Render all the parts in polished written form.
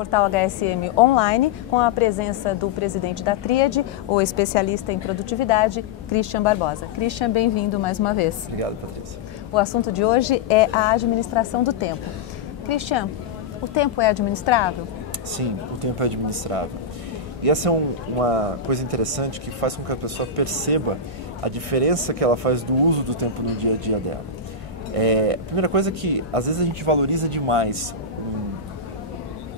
Portal HSM Online, com a presença do presidente da Tríade, o especialista em produtividade, Christian Barbosa. Christian, bem-vindo mais uma vez. Obrigado, Patrícia. O assunto de hoje é a administração do tempo. Christian, o tempo é administrável? Sim, o tempo é administrável. E essa é uma coisa interessante que faz com que a pessoa perceba a diferença que ela faz do uso do tempo no dia a dia dela. A primeira coisa é que, às vezes, a gente valoriza demais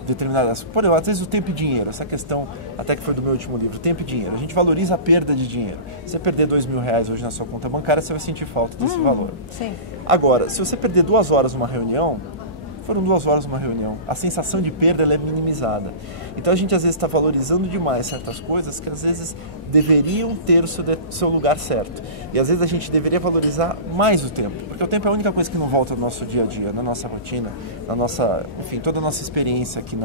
determinadas... Por exemplo, às vezes o tempo e dinheiro, essa questão até que foi do meu último livro, tempo e dinheiro. A gente valoriza a perda de dinheiro. Se você perder R$2.000 hoje na sua conta bancária, você vai sentir falta desse valor. Sim. Agora, se você perder 2 horas numa reunião, foram 2 horas numa reunião, a sensação de perda ela é minimizada. Então a gente às vezes está valorizando demais certas coisas que às vezes deveriam ter o seu lugar certo. E às vezes a gente deveria valorizar mais o tempo, porque o tempo é a única coisa que não volta no nosso dia a dia, na nossa rotina, na nossa, enfim, toda a nossa experiência aqui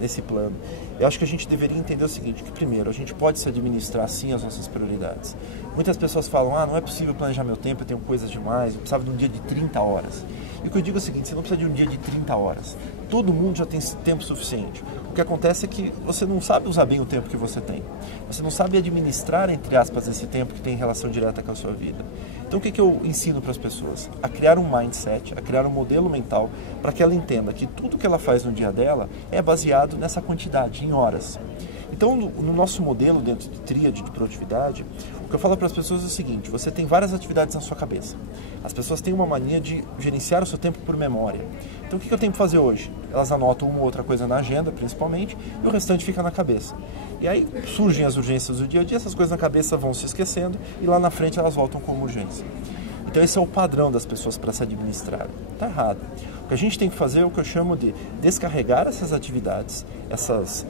nesse plano. Eu acho que a gente deveria entender o seguinte, que primeiro, a gente pode se administrar sim as nossas prioridades. Muitas pessoas falam, não é possível planejar meu tempo, eu tenho coisas demais, eu precisava de um dia de 30 horas. E o que eu digo é o seguinte, você não precisa de um dia de 30 horas. Todo mundo já tem tempo suficiente. O que acontece é que você não sabe usar bem o tempo que você tem. Você não sabe administrar, entre aspas, esse tempo que tem relação direta com a sua vida. Então o que eu ensino para as pessoas? A criar um mindset, a criar um modelo mental para que ela entenda que tudo que ela faz no dia dela é baseado nessa quantidade, em horas. Então, no nosso modelo dentro de tríade de produtividade, o que eu falo para as pessoas é o seguinte, você tem várias atividades na sua cabeça. As pessoas têm uma mania de gerenciar o seu tempo por memória. Então, o que eu tenho que fazer hoje? Elas anotam uma ou outra coisa na agenda, principalmente, e o restante fica na cabeça. E aí surgem as urgências do dia a dia, essas coisas na cabeça vão se esquecendo e lá na frente elas voltam como urgência. Então, esse é o padrão das pessoas para se administrarem. Está errado. O que a gente tem que fazer é o que eu chamo de descarregar essas atividades, essas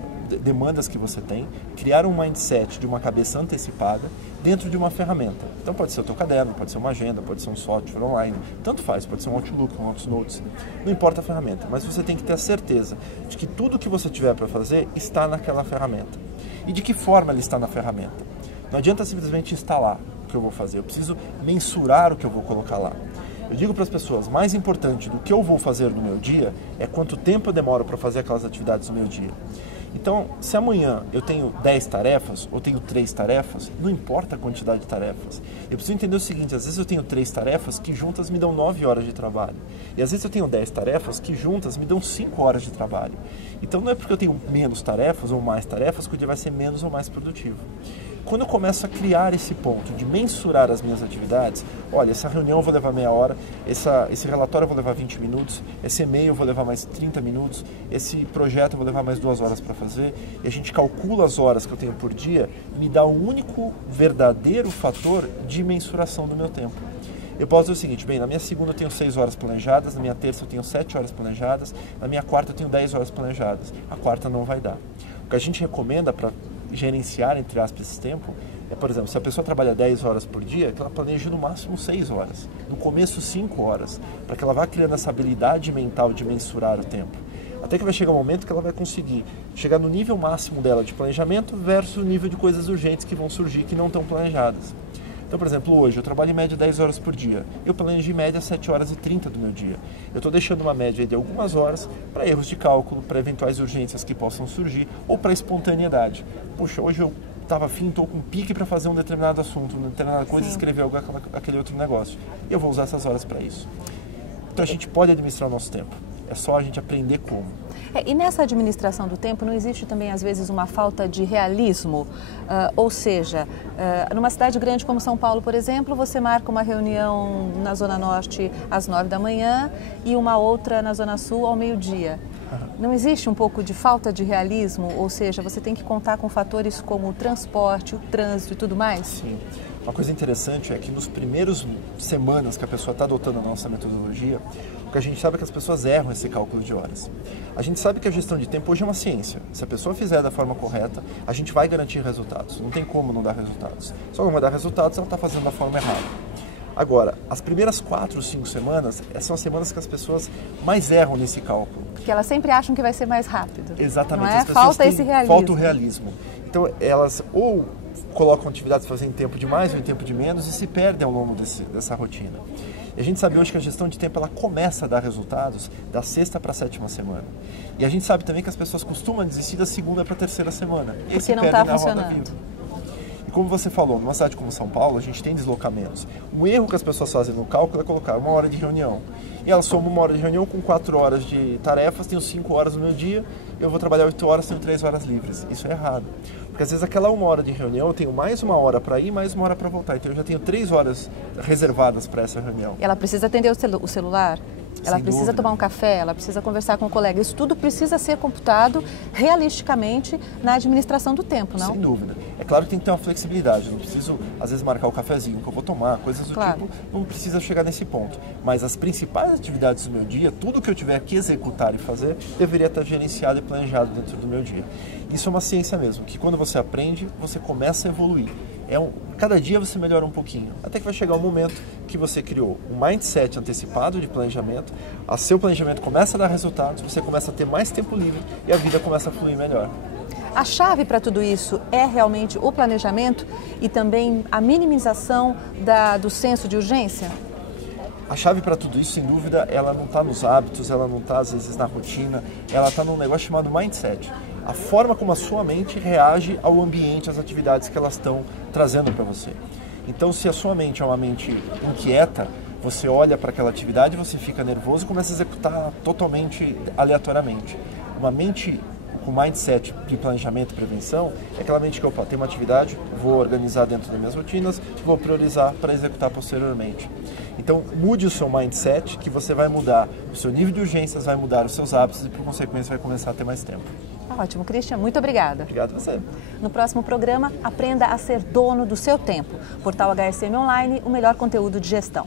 demandas que você tem, criar um mindset de uma cabeça antecipada dentro de uma ferramenta. Então pode ser o teu caderno, pode ser uma agenda, pode ser um software online, tanto faz, pode ser um Outlook, um Outnotes, não importa a ferramenta, mas você tem que ter a certeza de que tudo que você tiver para fazer está naquela ferramenta. E de que forma ela está na ferramenta? Não adianta simplesmente instalar o que eu vou fazer, eu preciso mensurar o que eu vou colocar lá. Eu digo para as pessoas, mais importante do que eu vou fazer no meu dia é quanto tempo eu demoro para fazer aquelas atividades no meu dia. Então, se amanhã eu tenho 10 tarefas ou tenho 3 tarefas, não importa a quantidade de tarefas. Eu preciso entender o seguinte, às vezes eu tenho 3 tarefas que juntas me dão 9 horas de trabalho. E às vezes eu tenho 10 tarefas que juntas me dão 5 horas de trabalho. Então não é porque eu tenho menos tarefas ou mais tarefas que o dia vai ser menos ou mais produtivo. Quando eu começo a criar esse ponto de mensurar as minhas atividades, olha, essa reunião eu vou levar meia hora, esse relatório eu vou levar 20 minutos, esse e-mail eu vou levar mais 30 minutos, esse projeto eu vou levar mais 2 horas para fazer, e a gente calcula as horas que eu tenho por dia, me dá um único verdadeiro fator de mensuração do meu tempo. Eu posso dizer o seguinte, bem, na minha segunda eu tenho 6 horas planejadas, na minha terça eu tenho 7 horas planejadas, na minha quarta eu tenho 10 horas planejadas. A quarta não vai dar. O que a gente recomenda para gerenciar, entre aspas, esse tempo, é, por exemplo, se a pessoa trabalha 10 horas por dia, que ela planeje no máximo 6 horas, no começo 5 horas, para que ela vá criando essa habilidade mental de mensurar o tempo. Até que vai chegar um momento que ela vai conseguir chegar no nível máximo dela de planejamento versus o nível de coisas urgentes que vão surgir que não estão planejadas. Então, por exemplo, hoje eu trabalho em média 10 horas por dia. Eu planejo em média 7 horas e 30 do meu dia. Eu estou deixando uma média de algumas horas para erros de cálculo, para eventuais urgências que possam surgir ou para espontaneidade. Puxa, hoje eu estava afim, estou com pique para fazer um determinado assunto, uma determinada coisa, escrever aquele outro negócio. Eu vou usar essas horas para isso. Então a gente pode administrar o nosso tempo. É só a gente aprender como. E nessa administração do tempo não existe também às vezes uma falta de realismo? Ou seja, numa cidade grande como São Paulo, por exemplo, você marca uma reunião na Zona Norte às 9 da manhã e uma outra na Zona Sul ao meio-dia. Não existe um pouco de falta de realismo? Ou seja, você tem que contar com fatores como o transporte, o trânsito e tudo mais? Sim. Uma coisa interessante é que nos primeiros semanas que a pessoa está adotando a nossa metodologia, o que a gente sabe é que as pessoas erram esse cálculo de horas. A gente sabe que a gestão de tempo hoje é uma ciência. Se a pessoa fizer da forma correta, a gente vai garantir resultados. Não tem como não dar resultados. Só não vai dar resultados se ela está fazendo da forma errada. Agora, as primeiras 4, 5 semanas, são as semanas que as pessoas mais erram nesse cálculo. Porque elas sempre acham que vai ser mais rápido. Exatamente. Não é? As pessoas Falta esse realismo. Falta o realismo. Então, elas ou colocam atividades para fazer em tempo de mais ou em tempo de menos e se perdem ao longo dessa rotina. E a gente sabe hoje que a gestão de tempo ela começa a dar resultados da 6ª para a 7ª semana. E a gente sabe também que as pessoas costumam desistir da 2ª para a 3ª semana. E porque não está funcionando. E como você falou, numa cidade como São Paulo, a gente tem deslocamentos. Um erro que as pessoas fazem no cálculo é colocar 1 hora de reunião. E elas somam 1 hora de reunião com 4 horas de tarefas, tenho 5 horas no meu dia, eu vou trabalhar 8 horas, tenho 3 horas livres. Isso é errado. Porque às vezes aquela 1 hora de reunião, eu tenho mais 1 hora para ir, mais 1 hora para voltar. Então eu já tenho 3 horas reservadas para essa reunião. E ela precisa atender o celular? Ela precisa tomar um café, ela precisa conversar com o colega. Isso tudo precisa ser computado realisticamente na administração do tempo, não? Sem dúvida. É claro que tem que ter uma flexibilidade. Eu não preciso, às vezes, marcar o cafezinho que eu vou tomar, coisas do tipo. Não precisa chegar nesse ponto. Mas as principais atividades do meu dia, tudo que eu tiver que executar e fazer, deveria estar gerenciado e planejado dentro do meu dia. Isso é uma ciência mesmo, que quando você aprende, você começa a evoluir. Cada dia você melhora um pouquinho, até que vai chegar um momento que você criou um mindset antecipado de planejamento, o seu planejamento começa a dar resultados, você começa a ter mais tempo livre e a vida começa a fluir melhor. A chave para tudo isso é realmente o planejamento e também a minimização do senso de urgência? A chave para tudo isso, sem dúvida, ela não está nos hábitos, ela não está às vezes na rotina, ela está num negócio chamado mindset. A forma como a sua mente reage ao ambiente, às atividades que elas estão trazendo para você. Então, se a sua mente é uma mente inquieta, você olha para aquela atividade, você fica nervoso e começa a executar totalmente aleatoriamente. Uma mente com mindset de planejamento e prevenção é aquela mente que, opa, tem uma atividade, vou organizar dentro das minhas rotinas, vou priorizar para executar posteriormente. Então, mude o seu mindset, que você vai mudar o seu nível de urgências, vai mudar os seus hábitos e, por consequência, vai começar a ter mais tempo. Ótimo, Christian, muito obrigada. Obrigado a você. No próximo programa, aprenda a ser dono do seu tempo. Portal HSM Online, o melhor conteúdo de gestão.